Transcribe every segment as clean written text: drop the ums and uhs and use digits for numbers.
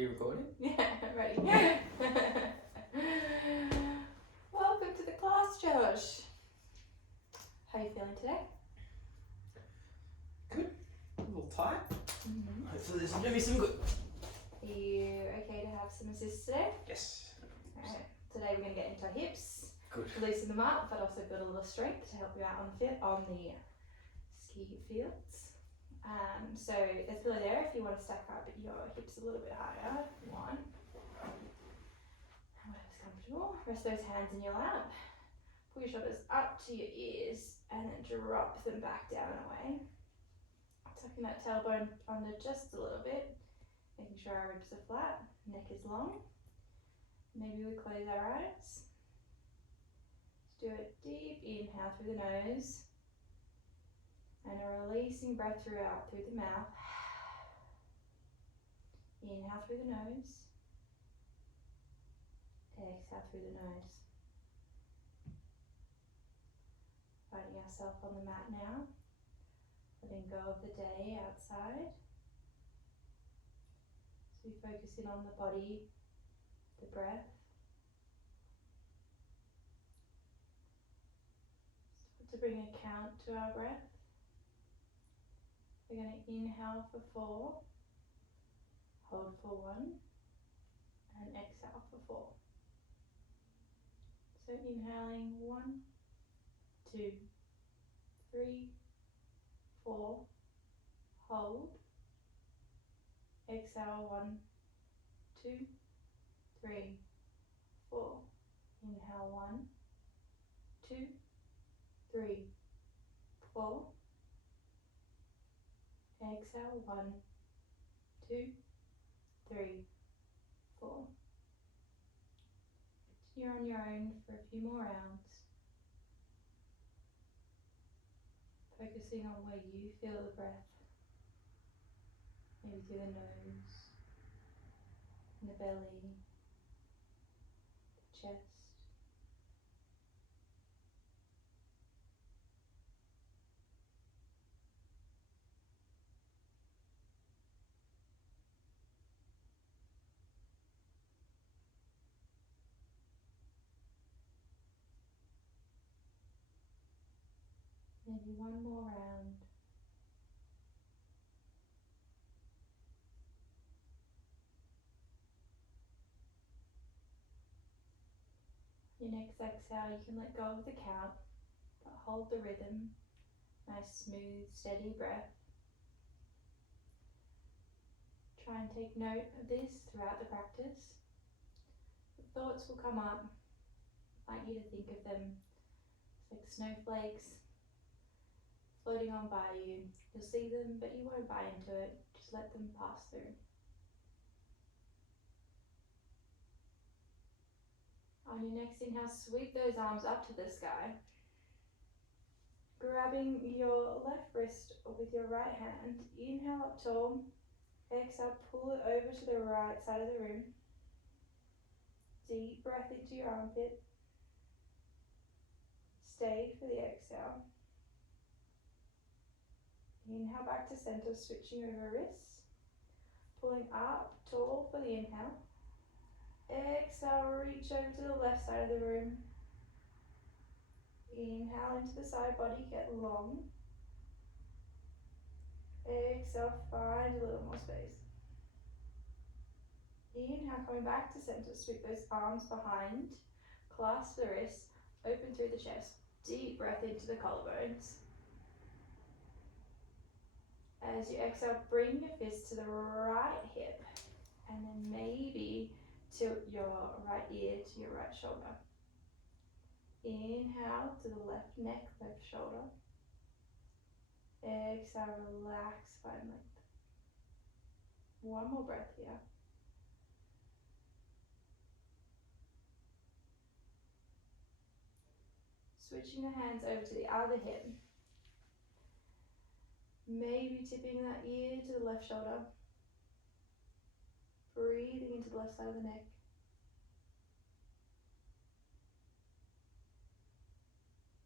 you recording? Yeah, ready. Welcome to the class, Josh. How are you feeling today? Good. A little tight. Mm-hmm. Hopefully this will do me some good. Are you okay to have some assist today? Yes. Alright. Today we're going to get into our hips, Good. loosen them up, but also build a little strength to help you out on the ski fields. So there's a pillow there if you want to stack up your hips a little bit higher if you want. Whatever's comfortable. Rest those hands in your lap. Pull your shoulders up to your ears and then drop them back down and away. Tucking that tailbone under just a little bit, making sure our ribs are flat, neck is long. Maybe we close our eyes. Just do a deep inhale through the nose and a releasing breath throughout through the mouth. Inhale through the nose. Exhale through the nose. Finding ourselves on the mat now. Letting go of the day outside. So we focus in on the body, the breath. Start to bring a count to our breath. We're going to inhale for 4, hold for 1, and exhale for 4. So inhaling 1, 2, 3, 4, hold, exhale 1, 2, 3, 4, inhale 1, 2, 3, 4, exhale 1, 2, 3, 4. You're on your own for a few more rounds. Focusing on where you feel the breath. Maybe through the nose, in the belly, the chest. Maybe one more round. Your next exhale, you can let go of the count, but hold the rhythm. Nice, smooth, steady breath. Try and take note of this throughout the practice. The thoughts will come up. I'd like you to think of them as like snowflakes floating on by you. You'll see them, but you won't buy into it. Just let them pass through. On your next inhale, sweep those arms up to the sky. Grabbing your left wrist with your right hand. Inhale up tall. Exhale, pull it over to the right side of the room. Deep breath into your armpit. Stay for the exhale. Inhale back to center, switching over wrists. Pulling up tall for the inhale. Exhale, reach over to the left side of the room. Inhale into the side body, get long. Exhale, find a little more space. Inhale, coming back to center, sweep those arms behind. Clasp the wrists, open through the chest. Deep breath into the collarbones. As you exhale, bring your fist to the right hip. And then maybe tilt your right ear to your right shoulder. Inhale to the left neck, left shoulder. Exhale, relax spine length. One more breath here. Switching the hands over to the other hip. Maybe tipping that ear to the left shoulder. Breathing into the left side of the neck.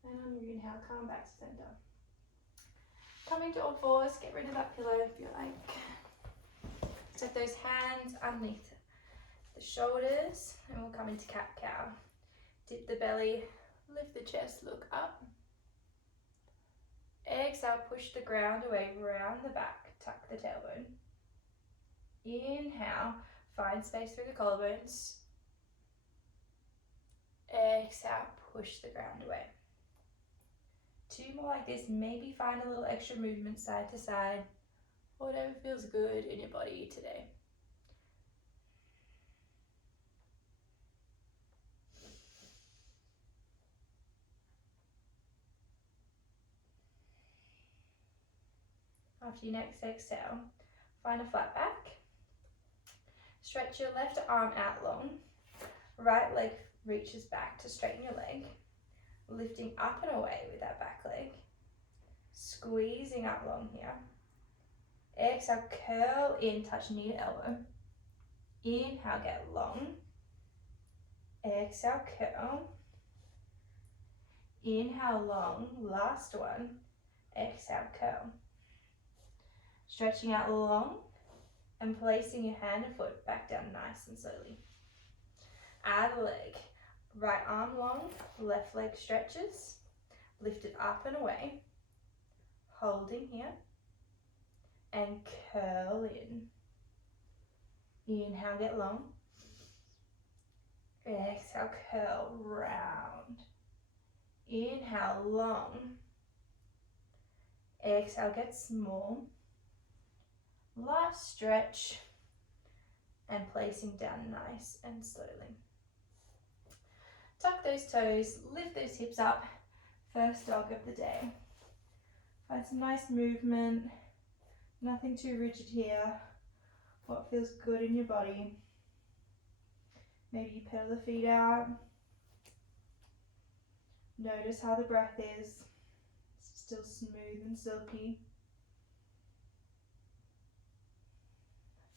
And on your inhale, come back to center. Coming to all fours, get rid of that pillow if you like. Tuck those hands underneath the shoulders and we'll come into cat-cow. Dip the belly, lift the chest, look up. Exhale, push the ground away, round the back, tuck the tailbone. Inhale, find space through the collarbones. Exhale, push the ground away. 2 more like this, maybe find a little extra movement side to side, whatever feels good in your body today. After your next exhale, find a flat back. Stretch your left arm out long. Right leg reaches back to straighten your leg. Lifting up and away with that back leg. Squeezing up long here. Exhale, curl in, touch knee to elbow. Inhale, get long. Exhale, curl. Inhale, long. Last one. Exhale, curl. Stretching out long and placing your hand and foot back down nice and slowly. Add a leg. Right arm long, left leg stretches. Lift it up and away. Holding here. And curl in. Inhale, get long. Exhale, curl round. Inhale, long. Exhale, get small. Last stretch. And placing down nice and slowly. Tuck those toes, lift those hips up. First dog of the day. Find some nice movement. Nothing too rigid here. What feels good in your body. Maybe you pedal the feet out. Notice how the breath is. It's still smooth and silky.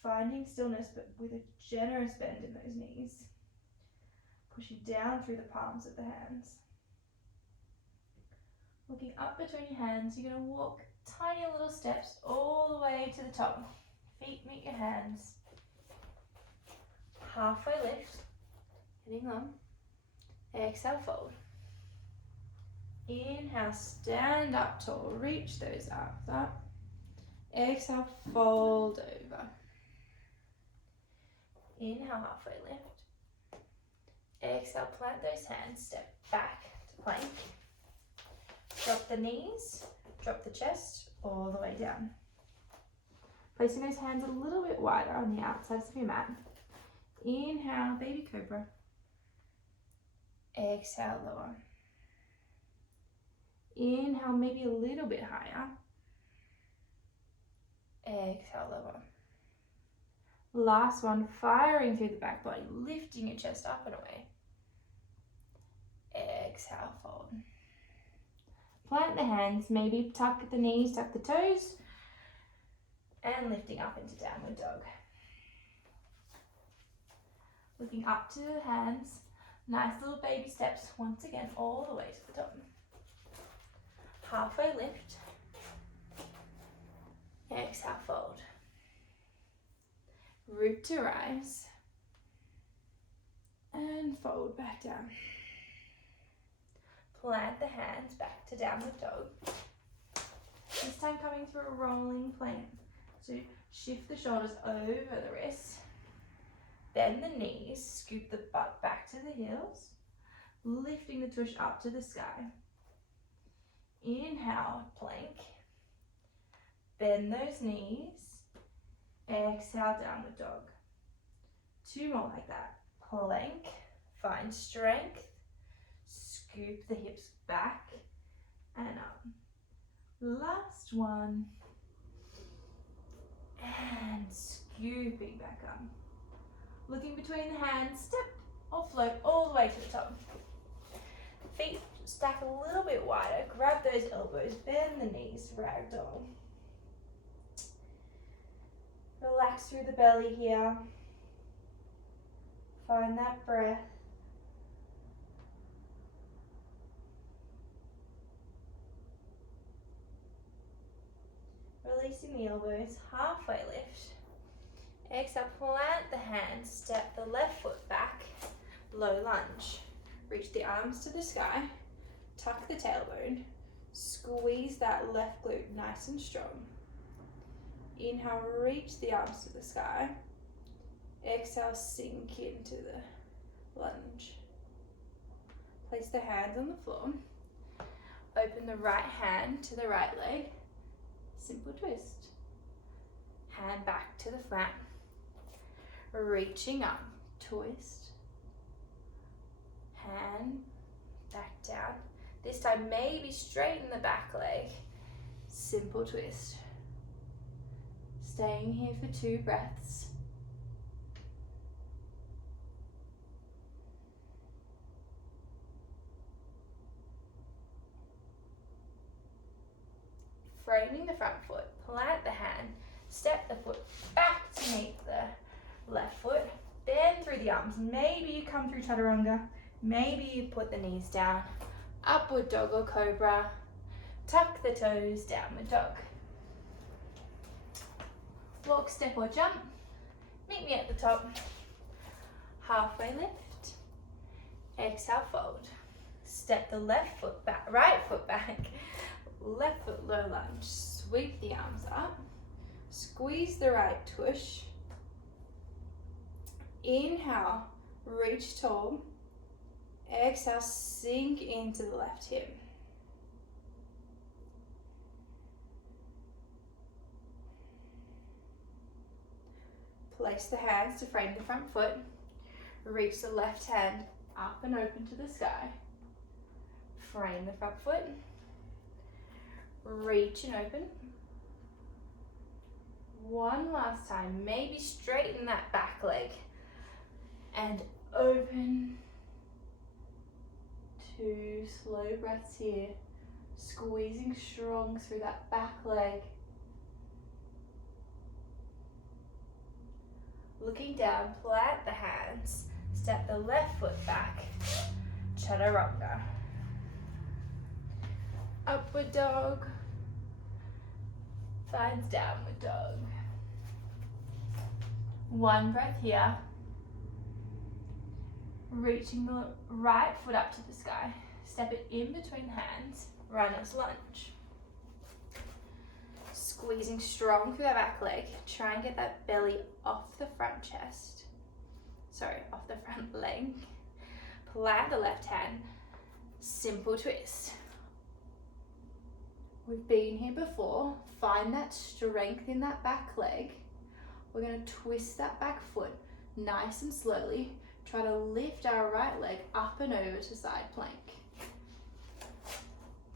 Finding stillness but with a generous bend in those knees. Pushing down through the palms of the hands. Looking up between your hands, you're going to walk tiny little steps all the way to the top. Feet meet your hands. Halfway lift, hitting long. Exhale, fold. Inhale, stand up tall, reach those arms up. Exhale, fold over. Inhale, halfway lift. Exhale, plant those hands, step back to plank. Drop the knees, drop the chest all the way down. Placing those hands a little bit wider on the outsides of your mat. Inhale, baby cobra. Exhale, lower. Inhale, maybe a little bit higher. Exhale, lower. Last one, firing through the back body, lifting your chest up and away. Exhale, fold. Plant the hands, maybe tuck the knees, tuck the toes, and lifting up into downward dog. Looking up to the hands, nice little baby steps, once again, all the way to the top. Halfway lift. Exhale, fold. Root to rise. And fold back down. Plant the hands back to downward dog. This time coming through a rolling plank. So shift the shoulders over the wrists. Bend the knees, scoop the butt back to the heels. Lifting the tush up to the sky. Inhale, plank. Bend those knees. Exhale, downward dog. 2 more like that. Plank, find strength. Scoop the hips back and up. Last one. And scooping back up. Looking between the hands, step or float all the way to the top. Feet stack a little bit wider, grab those elbows, bend the knees, ragdoll. Relax through the belly here. Find that breath. Releasing the elbows, halfway lift. Exhale, plant the hands, step the left foot back, low lunge. Reach the arms to the sky, tuck the tailbone, squeeze that left glute nice and strong. Inhale, reach the arms to the sky. Exhale, sink into the lunge. Place the hands on the floor. Open the right hand to the right leg. Simple twist. Hand back to the front. Reaching up, twist. Hand back down. This time maybe straighten the back leg. Simple twist. Staying here for 2 breaths. Framing the front foot, plant the hand, step the foot back to meet the left foot, bend through the arms. Maybe you come through chaturanga, maybe you put the knees down, upward dog or cobra, tuck the toes, downward dog. Walk, step or jump, meet me at the top, halfway lift, exhale, fold. Step the left foot back, right foot back, left foot low lunge, sweep the arms up, squeeze the right tush. Inhale, reach tall. Exhale, sink into the left hip. Place the hands to frame the front foot. Reach the left hand up and open to the sky. Frame the front foot. Reach and open. One last time, maybe straighten that back leg and open. 2 slow breaths here, squeezing strong through that back leg. Looking down, plant the hands, step the left foot back, chaturanga. Upward dog finds downward dog. 1 breath here. Reaching the right foot up to the sky. Step it in between hands, runner's lunge. Squeezing strong through that back leg. Try and get that belly off the front chest. Sorry, off the front leg. Plant the left hand. Simple twist. We've been here before. Find that strength in that back leg. We're going to twist that back foot nice and slowly. Try to lift our right leg up and over to side plank.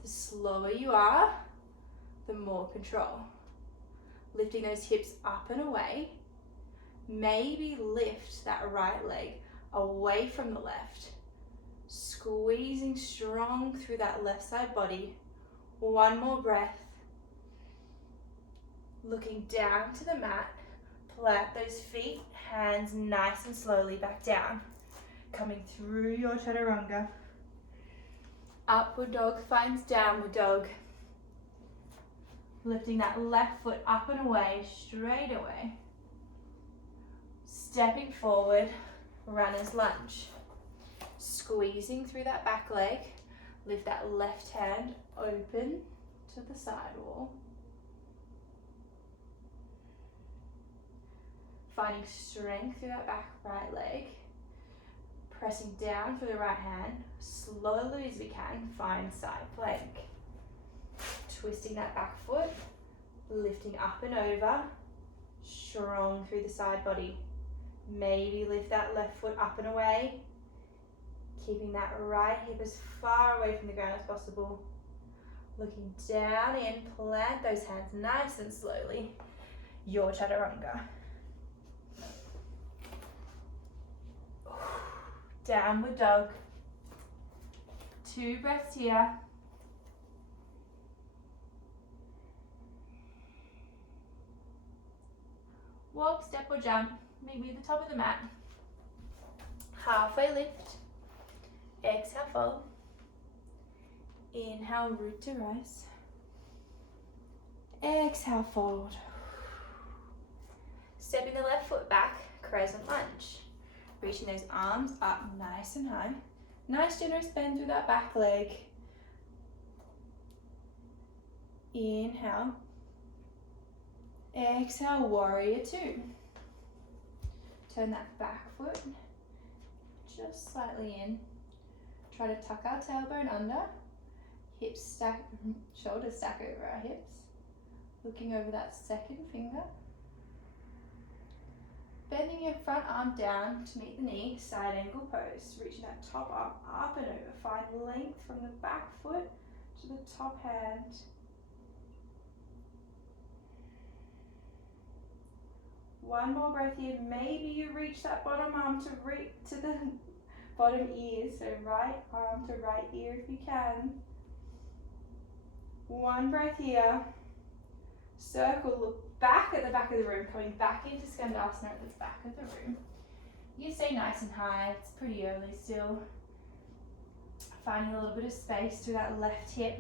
The slower you are, the more control. Lifting those hips up and away. Maybe lift that right leg away from the left. Squeezing strong through that left side body. 1 more breath. Looking down to the mat. Plant those feet, hands nice and slowly back down. Coming through your chaturanga. Upward dog finds downward dog. Lifting that left foot up and away, straight away. Stepping forward, runner's lunge. Squeezing through that back leg. Lift that left hand open to the side wall. Finding strength through that back right leg. Pressing down for the right hand. Slowly as we can, find side plank. Twisting that back foot. Lifting up and over. Strong through the side body. Maybe lift that left foot up and away. Keeping that right hip as far away from the ground as possible. Looking down in, plant those hands nice and slowly. Your chaturanga. Downward dog. 2 breaths here. Walk, step or jump. Meet me at the top of the mat. Halfway lift. Exhale, fold. Inhale, root to rise. Exhale, fold. Stepping the left foot back, crescent lunge. Reaching those arms up nice and high. Nice generous bend through that back leg. Inhale. Exhale, warrior two. Turn that back foot just slightly in. Try to tuck our tailbone under. Hips stack, shoulders stack over our hips. Looking over that second finger. Bending your front arm down to meet the knee, side angle pose. Reaching that top arm up and over. Find length from the back foot to the top hand. One more breath here. Maybe you reach that bottom arm to the bottom ear. So right arm to right ear if you can. One breath here. Circle, look back at the back of the room, coming back into Skandasana at the back of the room. You stay nice and high, it's pretty early still. Finding a little bit of space through that left hip.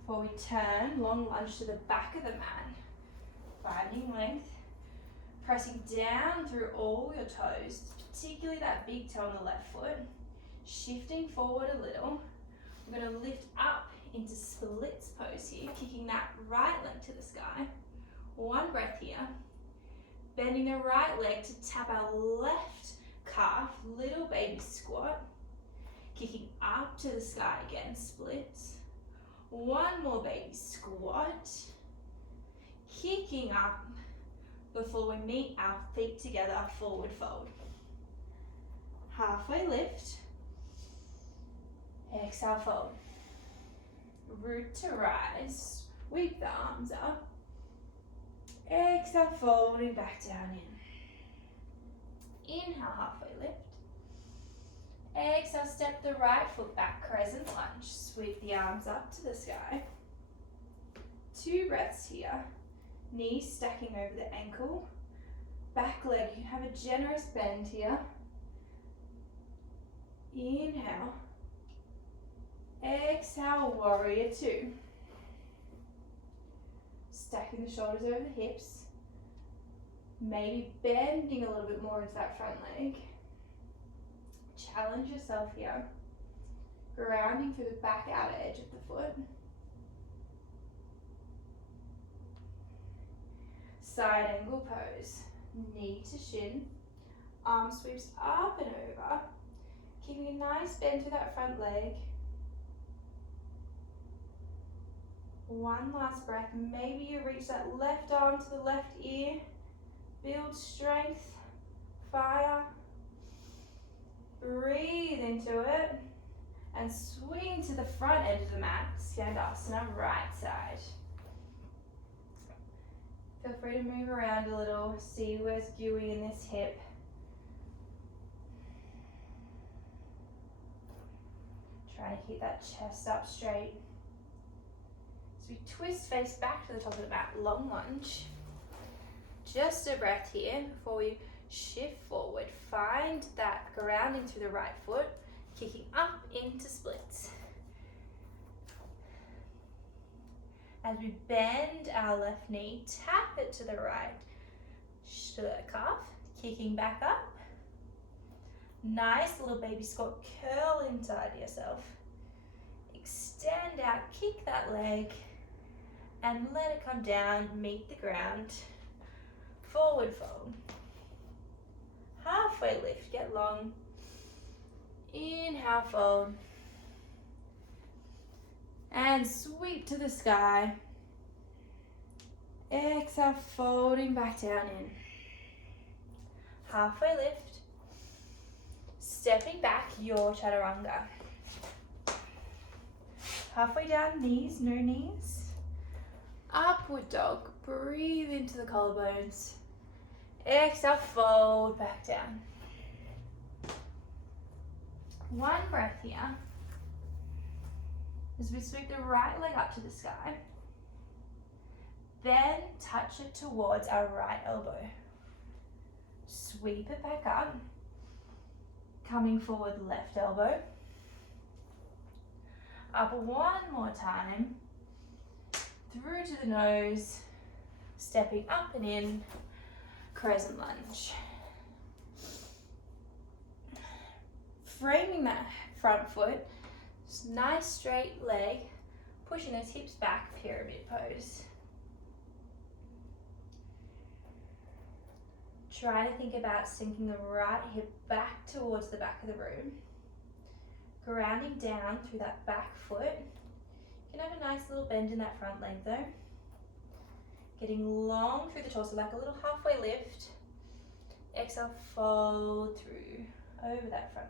Before we turn, long lunge to the back of the mat. Finding length. Pressing down through all your toes, particularly that big toe on the left foot. Shifting forward a little. We're going to lift up into splits pose here, kicking that right leg to the sky. One breath here. Bending the right leg to tap our left calf, little baby squat. Kicking up to the sky again, splits. One more baby squat. Kicking up before we meet our feet together, forward fold. Halfway lift. Exhale, fold. Root to rise, sweep the arms up. Exhale, folding back down in. Inhale, halfway lift. Exhale, step the right foot back, crescent lunge. Sweep the arms up to the sky. 2 breaths here. Knees stacking over the ankle. Back leg, you have a generous bend here. Inhale. Exhale, warrior two. Stacking the shoulders over the hips. Maybe bending a little bit more into that front leg. Challenge yourself here. Grounding through the back outer edge of the foot. Side angle pose. Knee to shin. Arm sweeps up and over. Keeping a nice bend through that front leg. One last breath. Maybe you reach that left arm to the left ear. Build strength. Fire. Breathe into it. And swing to the front edge of the mat. Skandasana, right side. Feel free to move around a little. See where's gooey in this hip. Try to keep that chest up straight. So we twist face back to the top of the mat, long lunge. Just a breath here before we shift forward. Find that grounding through the right foot, kicking up into splits. As we bend our left knee, tap it to the right, to the calf, kicking back up. Nice little baby squat, curl inside yourself. Extend out, kick that leg, and let it come down, meet the ground. Forward fold. Halfway lift, get long. Inhale, fold. And sweep to the sky. Exhale, folding back down in. Halfway lift. Stepping back, your chaturanga. Halfway down, knees, no knees. Upward dog, breathe into the collarbones. Exhale, fold back down. One breath here. As we sweep the right leg up to the sky. Then touch it towards our right elbow. Sweep it back up. Coming forward, left elbow. Up one more time. Through to the nose. Stepping up and in, crescent lunge. Framing that front foot, nice straight leg, pushing those hips back, pyramid pose. Try to think about sinking the right hip back towards the back of the room. Grounding down through that back foot. You can have a nice little bend in that front leg though. Getting long through the torso, like a little halfway lift. Exhale, fold through over that front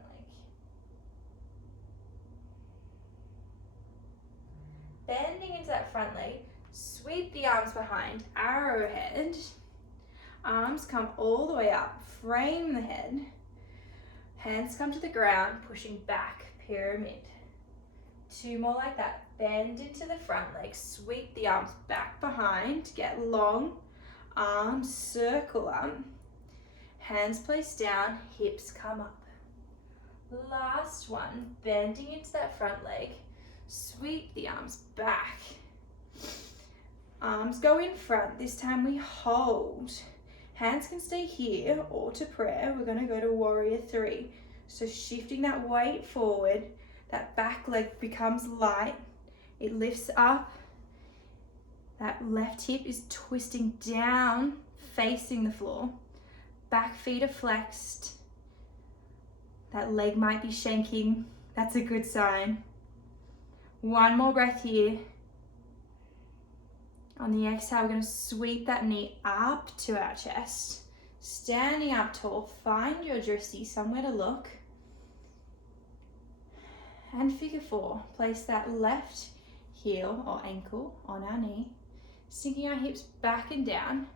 leg. Bending into that front leg, sweep the arms behind, arrowhead. Arms come all the way up, frame the head. Hands come to the ground, pushing back, pyramid. 2 more like that. Bend into the front leg, sweep the arms back behind, get long, arms circle up. Hands placed down, hips come up. Last one, bending into that front leg, sweep the arms back. Arms go in front, this time we hold. Hands can stay here or to prayer. We're gonna go to warrior 3. So shifting that weight forward, that back leg becomes light. It lifts up. That left hip is twisting down, facing the floor. Back feet are flexed. That leg might be shanking. That's a good sign. 1 more breath here. On the exhale, we're going to sweep that knee up to our chest. Standing up tall, find your drishti, somewhere to look. And figure 4, place that left heel or ankle on our knee. Sinking our hips back and down.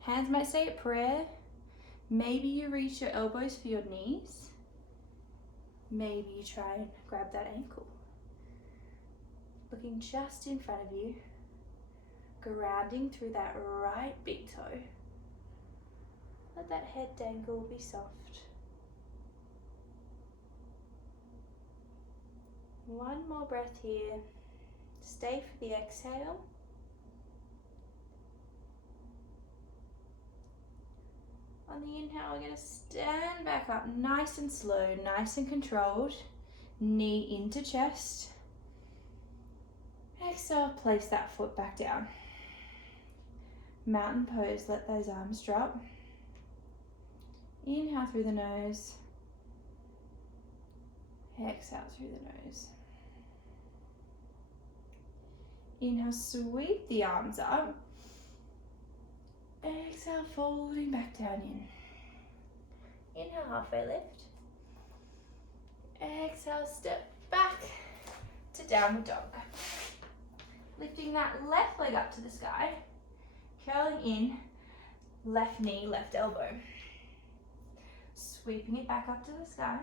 Hands might say a prayer. Maybe you reach your elbows for your knees. Maybe you try and grab that ankle. Looking just in front of you. Grounding through that right big toe. Let that head dangle, be soft. 1 more breath here. Stay for the exhale. On the inhale, we're going to stand back up nice and slow, nice and controlled. Knee into chest. Exhale, place that foot back down. Mountain pose, let those arms drop. Inhale through the nose. Exhale through the nose. Inhale, sweep the arms up. Exhale, folding back down in. Inhale, halfway lift. Exhale, step back to downward dog. Lifting that left leg up to the sky. Curling in, left knee, left elbow. Sweeping it back up to the sky.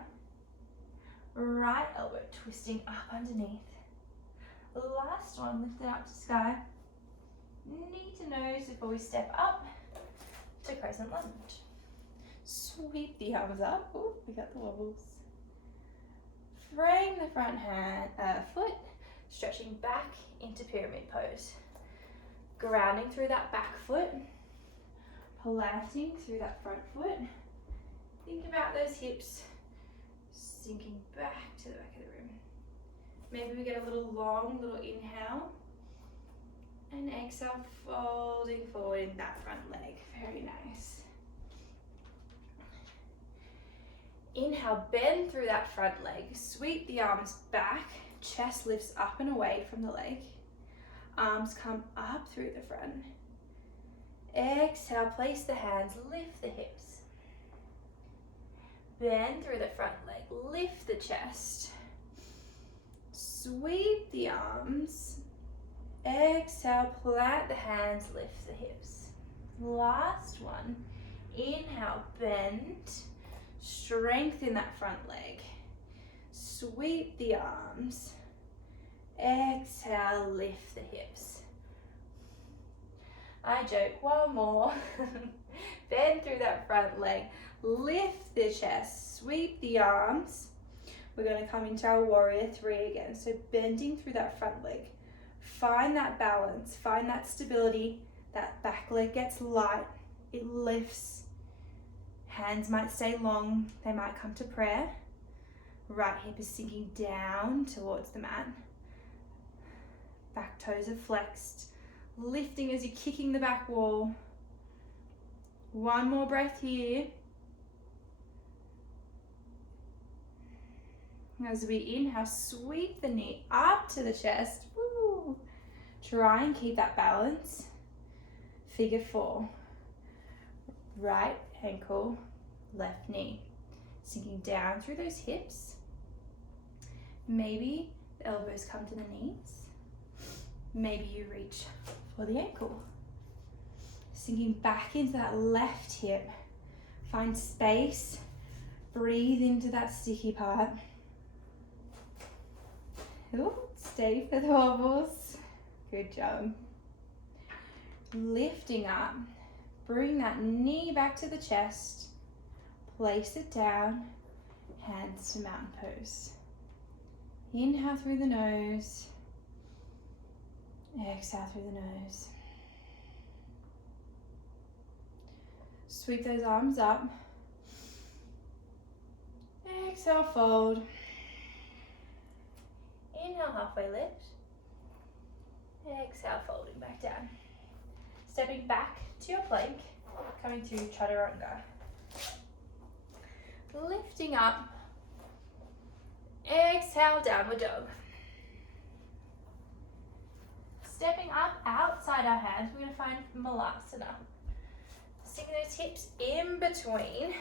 Right elbow twisting up underneath. Last one, lift it up to sky. Knee to nose before we step up to crescent lunge. Sweep the arms up. Ooh, we got the wobbles. Frame the front foot, stretching back into pyramid pose. Grounding through that back foot, planting through that front foot. Think about those hips sinking back to the back of the room. Maybe we get a little long, little inhale. And exhale, folding forward in that front leg. Very nice. Inhale, bend through that front leg. Sweep the arms back. Chest lifts up and away from the leg. Arms come up through the front. Exhale, place the hands, lift the hips. Bend through the front leg, lift the chest. Sweep the arms. Exhale, plant the hands, lift the hips. Last one. Inhale, bend. Strengthen that front leg. Sweep the arms. Exhale, lift the hips. I joke, 1 more. Bend through that front leg. Lift the chest. Sweep the arms. We're going to come into our warrior 3 again. So bending through that front leg. Find that balance. Find that stability, That back leg gets light, it lifts. Hands might stay long, they might come to prayer. Right hip is sinking down towards the mat. Back toes are flexed, lifting as you're kicking the back wall. One more breath here. As we inhale, sweep the knee up to the chest. Woo. Try and keep that balance. Figure 4. Right ankle, left knee. Sinking down through those hips. Maybe the elbows come to the knees. Maybe you reach for the ankle. Sinking back into that left hip. Find space. Breathe into that sticky part. Ooh, stay for the wobbles. Good job. Lifting up. Bring that knee back to the chest. Place it down. Hands to mountain pose. Inhale through the nose. Exhale through the nose. Sweep those arms up. Exhale, fold. Inhale, halfway lift. Exhale, folding back down. Stepping back to your plank, coming to chaturanga. Lifting up. Exhale, downward dog. Stepping up outside our hands, we're going to find Malasana. Sticking those hips in between.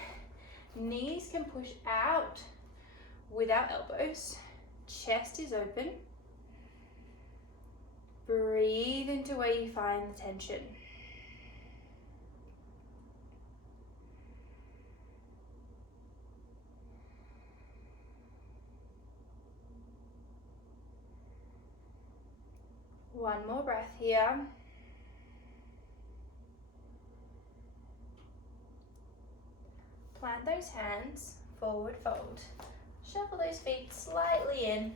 Knees can push out with our elbows. Chest is open. Breathe into where you find the tension. One more breath here. Plant those hands, forward fold. Shuffle those feet slightly in.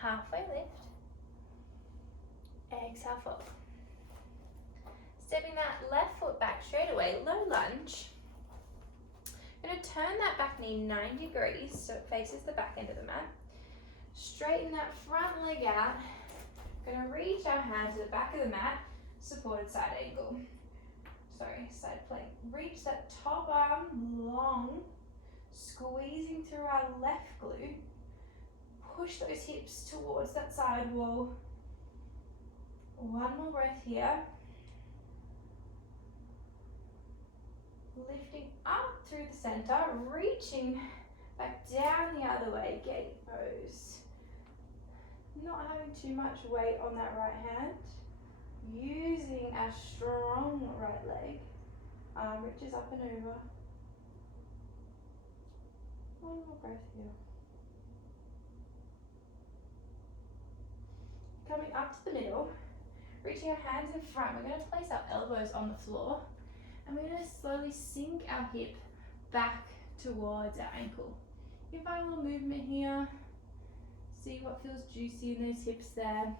Halfway lift. Exhale, fold. Stepping that left foot back straight away, low lunge. Going to turn that back knee 90 degrees so it faces the back end of the mat. Straighten that front leg out. Going to reach our hand to the back of the mat, supported side angle. Side plank. Reach that top arm long, squeezing through our left glute. Push those hips towards that side wall. One more breath here. Lifting up through the center, reaching back down the other way, gate pose. Not having too much weight on that right hand. Using our strong right leg. Arm reaches up and over. One more breath here. Coming up to the middle, reaching our hands in front, we're going to place our elbows on the floor and we're going to slowly sink our hip back towards our ankle. You find a little movement here. See what feels juicy in those hips there.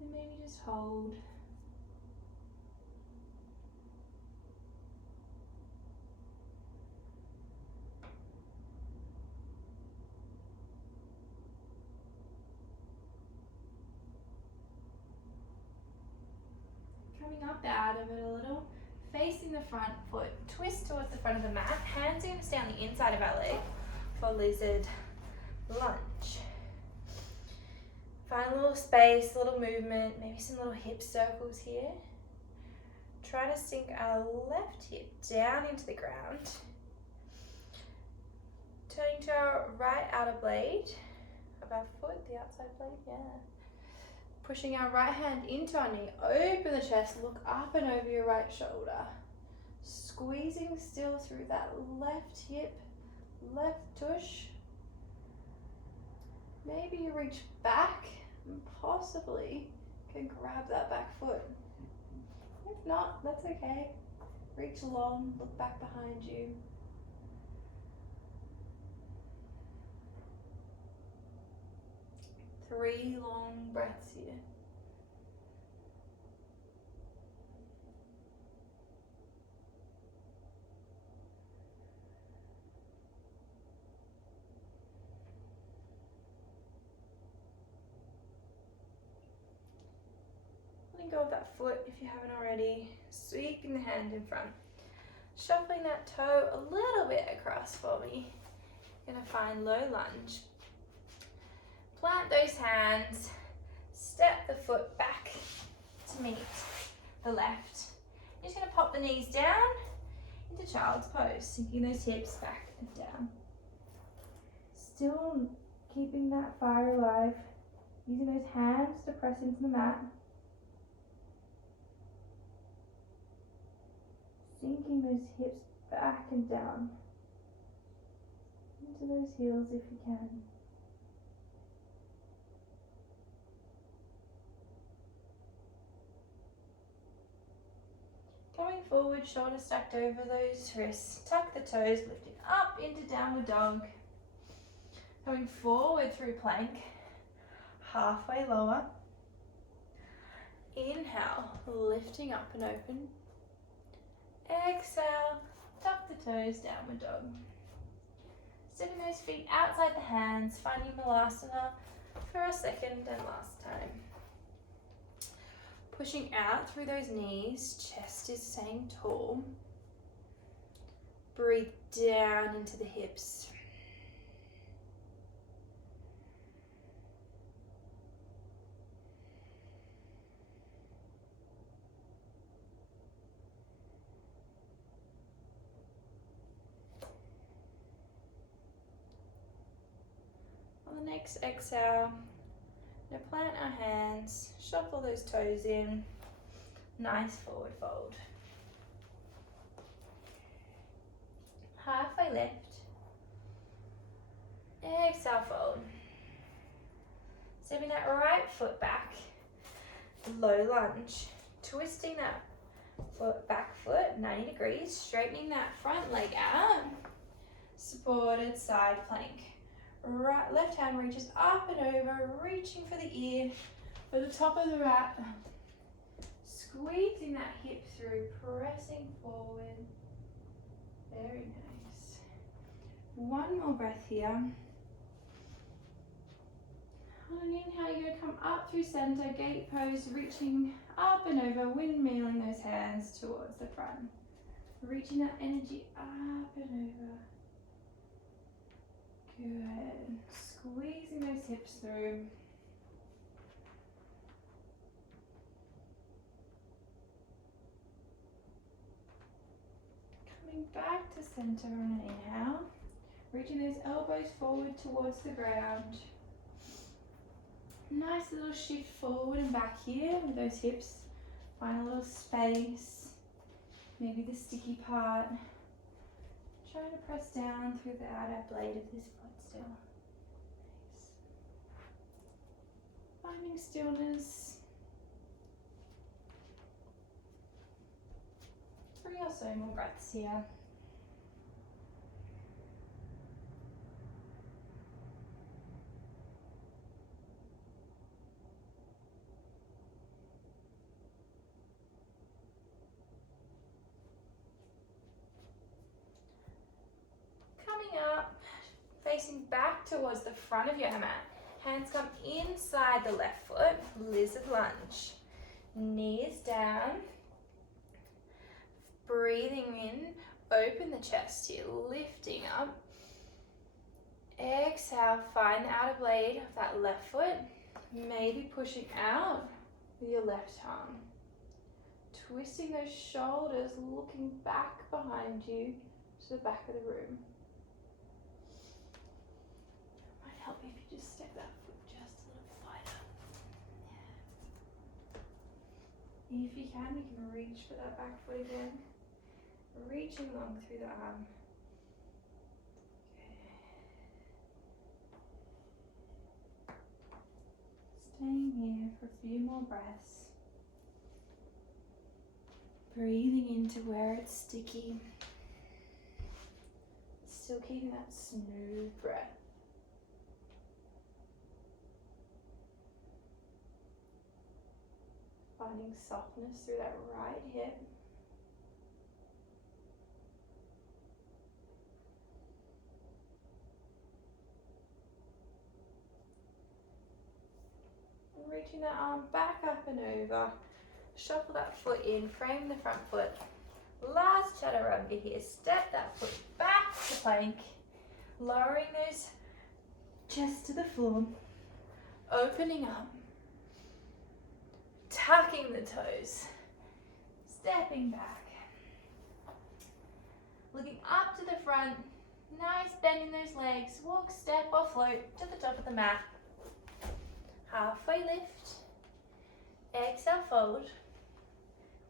And maybe just hold. Coming up out of it a little, facing the front foot, twist towards the front of the mat, hands are going to stay on the inside of our leg for lizard lunge. Find a little space, a little movement, maybe some little hip circles here. Try to sink our left hip down into the ground. Turning to our right outer blade of our foot, the outside blade, yeah. Pushing our right hand into our knee, open the chest, look up and over your right shoulder. Squeezing still through that left hip, left tush. Maybe you reach back and possibly can grab that back foot. If not, that's okay. Reach long, look back behind you. 3 long breaths here. Letting go of that foot if you haven't already. Sweeping the hand in front. Shuffling that toe a little bit across for me. Gonna find low lunge. Plant those hands. Step the foot back to meet the left. You're just gonna pop the knees down into child's pose, sinking those hips back and down. Still keeping that fire alive. Using those hands to press into the mat. Sinking those hips back and down. Into those heels if you can. Coming forward, shoulders stacked over those wrists. Tuck the toes, lifting up into downward dog. Coming forward through plank. Halfway lower. Inhale, lifting up and open. Exhale, tuck the toes, downward dog. Stepping those feet outside the hands, finding Malasana for a second and last time. Pushing out through those knees, chest is staying tall. Breathe down into the hips. On the next exhale, now plant our hands, shuffle those toes in, nice forward fold. Halfway lift, exhale fold. Stepping that right foot back, low lunge, twisting that back foot 90 degrees, straightening that front leg out, supported side plank. Right, left hand reaches up and over, reaching for the ear, for the top of the rat. Squeezing that hip through, pressing forward. Very nice. One more breath here. On an inhale, you're going to come up through center, gate pose, reaching up and over, windmilling those hands towards the front. Reaching that energy up and over. Good. Squeezing those hips through. Coming back to center on an inhale. Reaching those elbows forward towards the ground. Nice little shift forward and back here with those hips. Find a little space. Maybe the sticky part. Trying to press down through the outer blade of this foot still. Nice. Finding stillness. 3 or so more breaths here. Up, facing back towards the front of your mat. Hands come inside the left foot, lizard lunge. Knees down. Breathing in, open the chest here, lifting up. Exhale, find the outer blade of that left foot. Maybe pushing out with your left arm. Twisting those shoulders, looking back behind you to the back of the room. Help if you just step that foot just a little wider. Yeah. If you can, you can reach for that back foot again. Reaching along through the arm. Okay. Staying here for a few more breaths. Breathing into where it's sticky. Still keeping that smooth breath. Finding softness through that right hip. And reaching that arm back up and over. Shuffle that foot in, frame the front foot. Last chaturanga here. Step that foot back to plank. Lowering those chest to the floor. Opening up. Tucking the toes. Stepping back. Looking up to the front. Nice bend in those legs. Walk, step or float to the top of the mat. Halfway lift. Exhale, fold.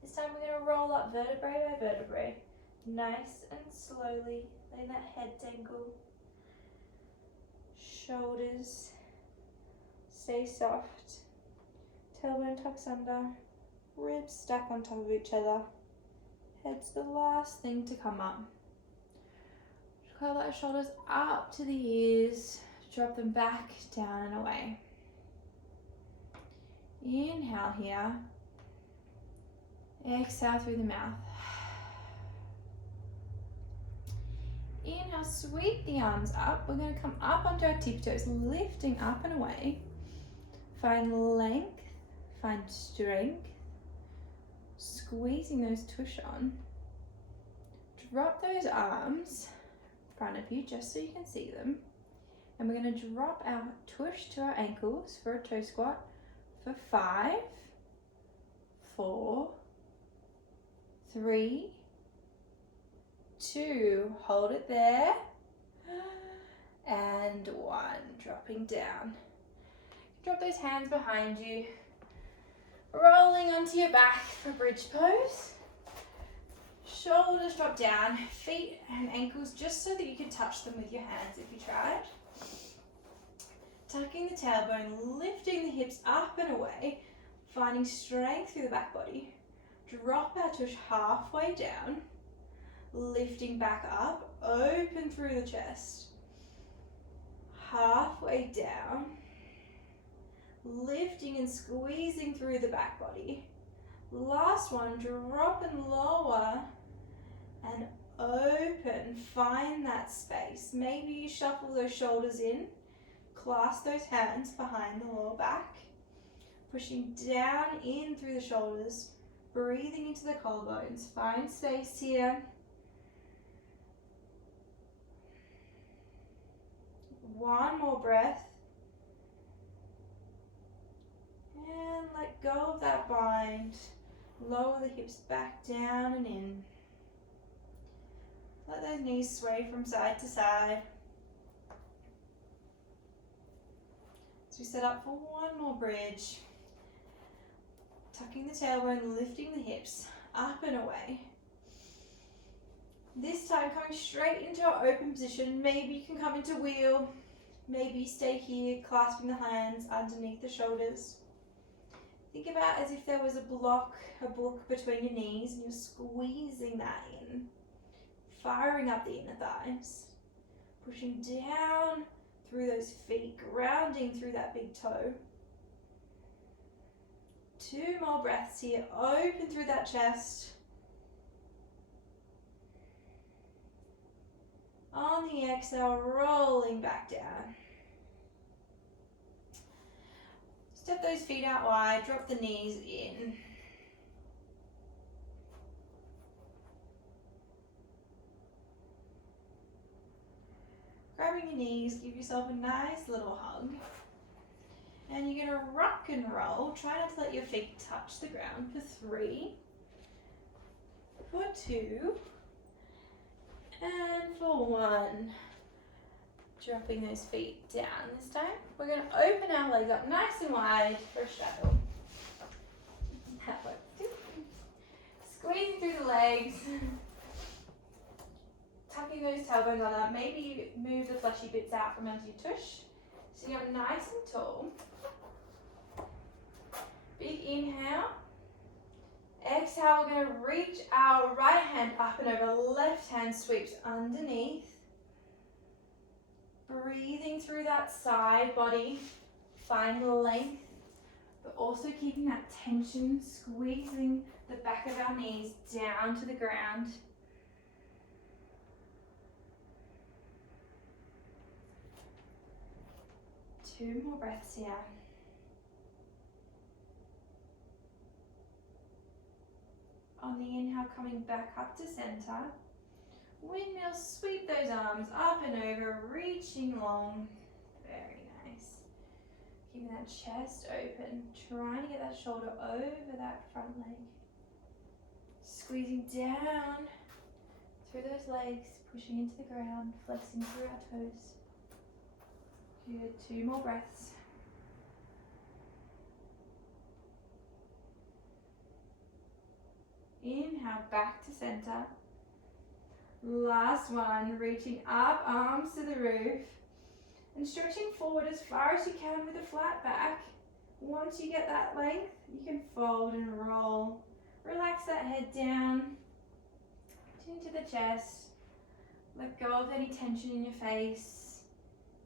This time we're going to roll up vertebrae by vertebrae. Nice and slowly. Letting that head dangle. Shoulders stay soft. Tailbone tucks under. Ribs stack on top of each other. Head's the last thing to come up. Curl those shoulders up to the ears. Drop them back, down and away. Inhale here. Exhale through the mouth. Inhale, sweep the arms up. We're going to come up onto our tippy toes, lifting up and away. Find length, find strength. Squeezing those tush on. Drop those arms in front of you just so you can see them. And we're going to drop our tush to our ankles for a toe squat for 5, 4, 3, 2, hold it there, and 1, dropping down. Drop those hands behind you, rolling onto your back for bridge pose. Shoulders drop down, feet and ankles just so that you can touch them with your hands if you tried. Tucking the tailbone, lifting the hips up and away, finding strength through the back body. Drop our tush halfway down, lifting back up, open through the chest. Halfway down, lifting and squeezing through the back body. Last one, drop and lower and open. Find that space. Maybe you shuffle those shoulders in, clasp those hands behind the lower back, pushing down in through the shoulders, breathing into the collarbones. Find space here. One more breath. And let go of that bind. Lower the hips back down and in. Let those knees sway from side to side. As we set up for one more bridge. Tucking the tailbone, lifting the hips up and away. This time coming straight into our open position. Maybe you can come into wheel. Maybe stay here, clasping the hands underneath the shoulders. Think about as if there was a book between your knees and you're squeezing that in. Firing up the inner thighs. Pushing down through those feet, grounding through that big toe. 2 more breaths here. Open through that chest. On the exhale, rolling back down. Step those feet out wide, drop the knees in. Grabbing your knees, give yourself a nice little hug. And you're going to rock and roll. Try not to let your feet touch the ground for 3, for 2, and for 1. Dropping those feet down this time. We're going to open our legs up nice and wide for a straddle. That works. Squeezing through the legs. Tucking those tailbones under. Maybe you move the fleshy bits out from under your tush. So you're nice and tall. Big inhale. Exhale, we're going to reach our right hand up and over. Left hand sweeps underneath. Breathing through that side body. Find length. but also keeping that tension, squeezing the back of our knees down to the ground. Two more breaths here. On the inhale, coming back up to center. Windmill, sweep those arms up and over, reaching long. Very nice. Keeping that chest open, trying to get that shoulder over that front leg. Squeezing down through those legs, pushing into the ground, flexing through our toes. Good, two more breaths. Inhale, back to center. Last one, reaching up, arms to the roof. And stretching forward as far as you can with a flat back. Once you get that length, you can fold and roll. Relax that head down, into the chest. Let go of any tension in your face,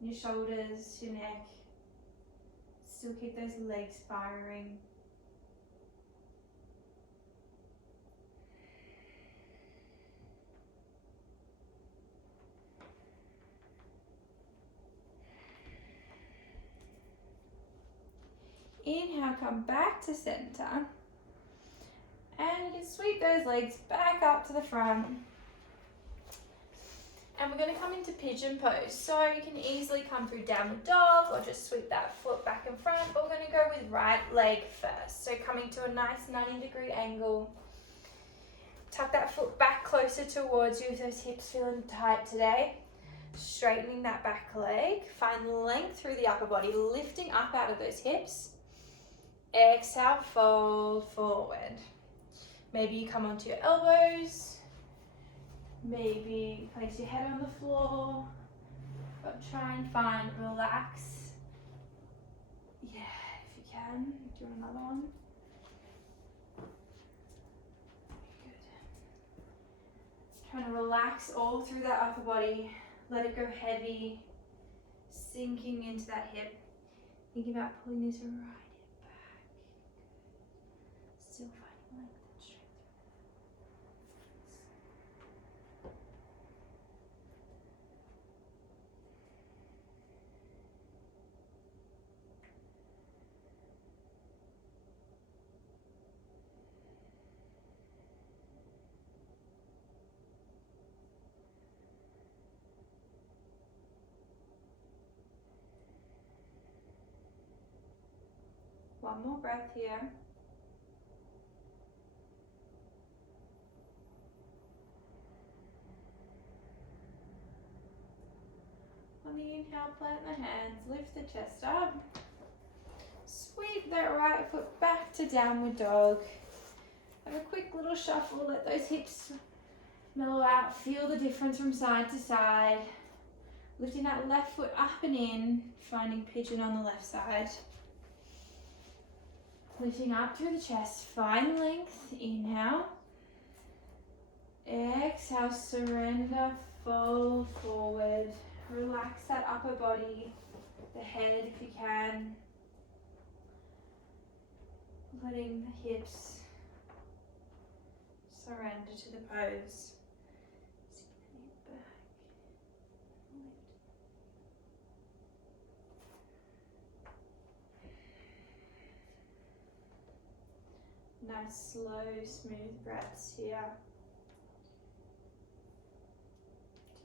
your shoulders, your neck. Still keep those legs firing. Inhale, come back to center. And you can sweep those legs back up to the front. And we're going to come into pigeon pose. So you can easily come through downward dog or just sweep that foot back in front. But we're going to go with right leg first. So coming to a nice 90-degree angle. Tuck that foot back closer towards you if those hips feeling tight today. Straightening that back leg. Find length through the upper body, lifting up out of those hips. Exhale, fold forward. Maybe you come onto your elbows. Maybe place your head on the floor. But try and find relax. Yeah, if you can. Do another one. Good. Trying to relax all through that upper body. Let it go heavy. Sinking into that hip. Thinking about pulling this right hip back. Still finding length and strength. One more breath here. On the inhale, plant the hands, lift the chest up. Sweep that right foot back to downward dog. Have a quick little shuffle, let those hips mellow out, feel the difference from side to side. Lifting that left foot up and in, finding pigeon on the left side. Lifting up through the chest, find length, inhale. Exhale, surrender, fold forward. Relax that upper body, the head if you can. Letting the hips surrender to the pose. Sink the knee back. Lift. Nice, slow, smooth breaths here.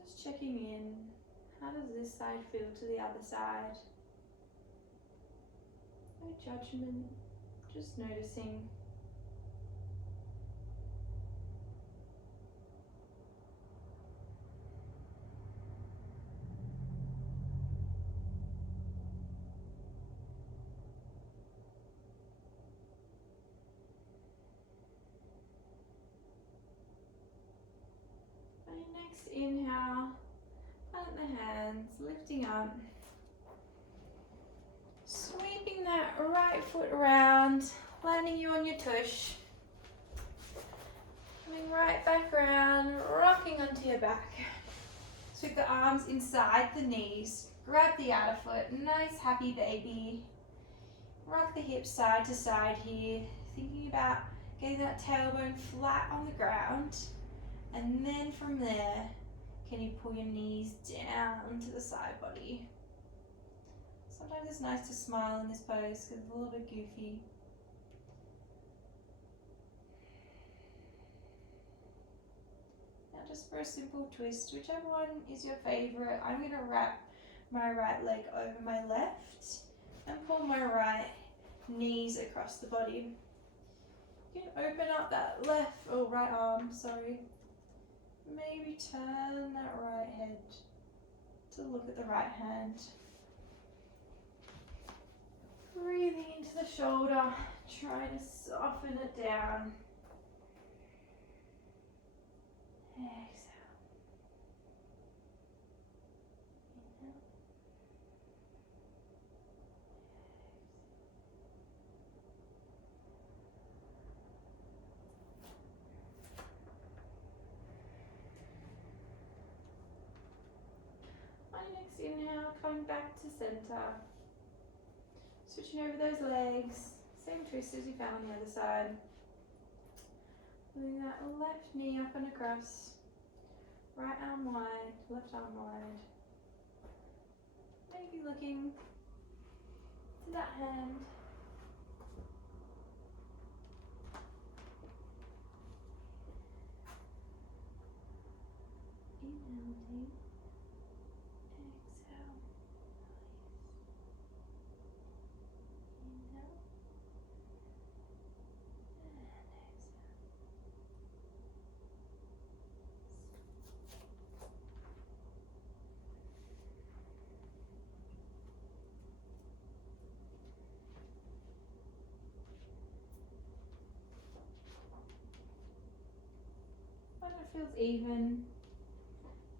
Just checking in. How does this side feel to the other side? No judgment, just noticing. On your next inhale, plant the hands, lifting up. Sweeping that right foot around, landing you on your tush. Coming right back around, rocking onto your back. Sweep the arms inside the knees, grab the outer foot, nice happy baby. rock the hips side to side here, thinking about getting that tailbone flat on the ground, and then from there, can you pull your knees down to the side body? Sometimes it's nice to smile in this pose because it's a little bit goofy. Now just for a simple twist, whichever one is your favorite, I'm going to wrap my right leg over my left and pull my right knees across the body. You can open up that left or right arm, sorry. Maybe turn that right head to look at the right hand. Breathing into the shoulder, trying to soften it down. Exhale. Inhale. On your next inhale, coming back to center. Switching over those legs, same twist as you found on the other side. Pulling that left knee up and across, right arm wide, left arm wide. Maybe looking to that hand. Inhale deep, exhale, inhale, and exhale. When it feels even,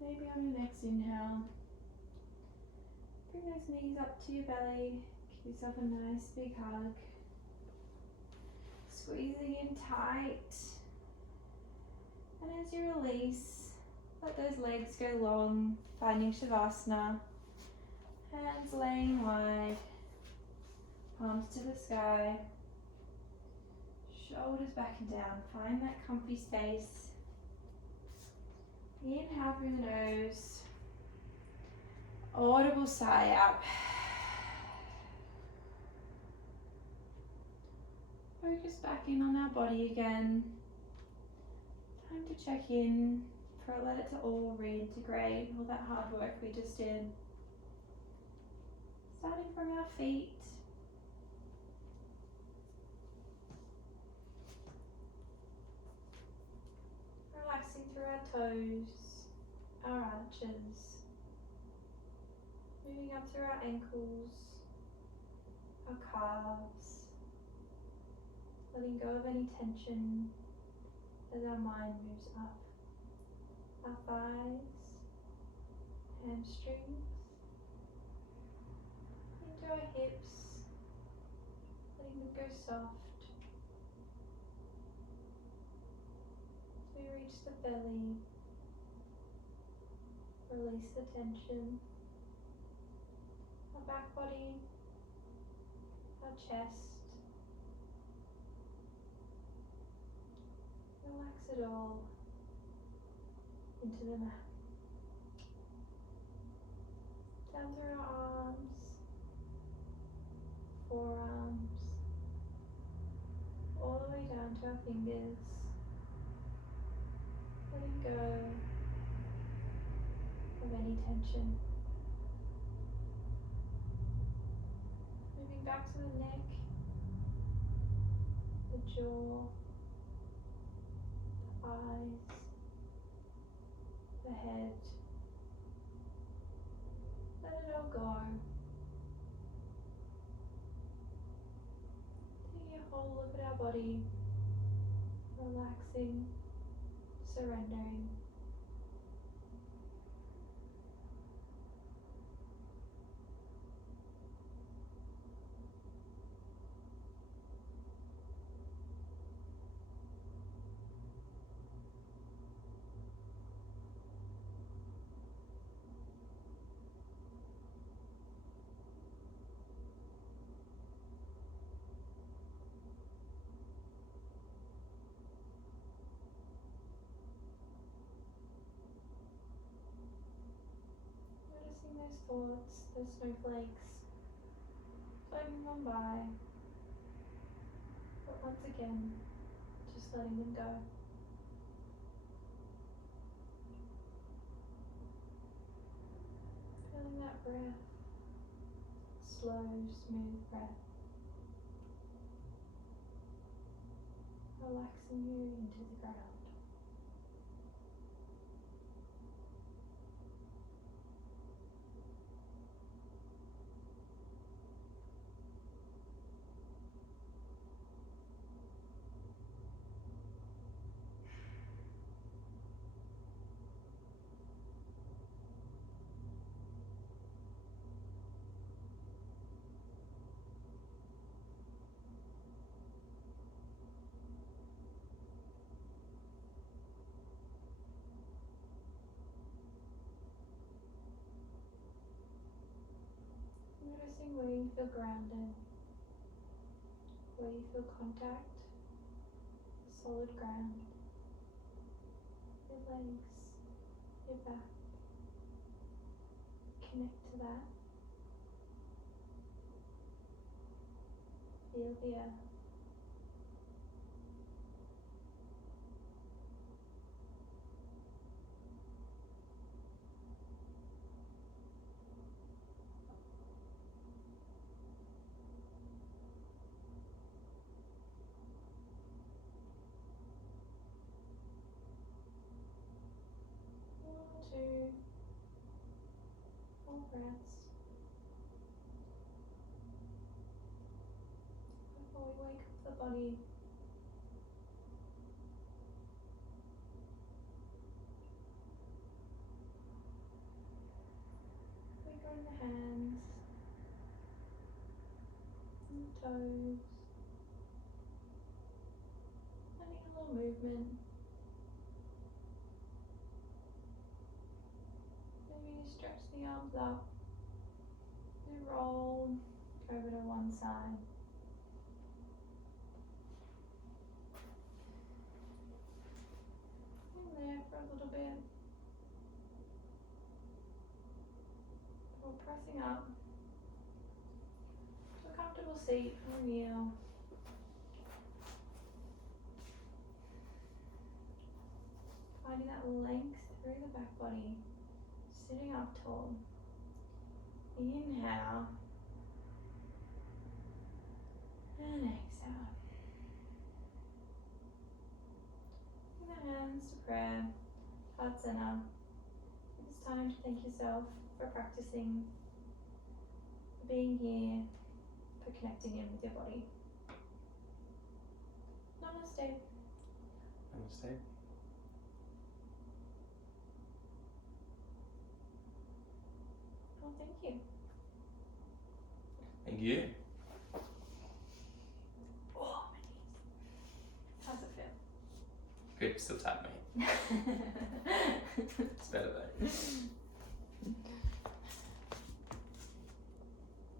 maybe on your next inhale, bring those knees up to your belly, give yourself a nice big hug. Squeezing in tight. And as you release, let those legs go long, finding Shavasana. Hands laying wide, palms to the sky. Shoulders back and down, find that comfy space. Inhale through the nose. Audible sigh out. Focus back in on our body again. Time to check in for let it to all reintegrate all that hard work we just did. Starting from our feet. Relaxing through our toes, our arches. Moving up through our ankles, our calves. Letting go of any tension as our mind moves up. Our thighs, hamstrings, into our hips, letting them go soft. As we reach the belly, release the tension. Our back body, our chest. Relax it all into the mat. Down through our arms, forearms, all the way down to our fingers. Letting go of any tension. Moving back to the neck, the jaw, the eyes, the head. Let it all go. Taking a whole look at our body, relaxing, surrendering. thoughts, those snowflakes, floating on by, but once again, just letting them go. Feeling that breath, slow, smooth breath, relaxing you into the ground. Noticing where you feel grounded, where you feel contact, solid ground, your legs, your back. Connect to that. Feel the earth. One, two, more breaths before we wake up the body. Wiggling the hands and the toes, finding a little movement. Maybe you stretch the arms up, they roll over to one side. Hang there for a little bit. Or pressing up to a comfortable seat or kneel. Finding that length through the back body, sitting up tall. Inhale and exhale. Bring the hands to prayer, heart center. It's time to thank yourself for practicing, for being here, for connecting in with your body. Namaste. Namaste. Well, thank you. Thank you. Oh, my knees. How's it feel? Good, still tap me. It's better though.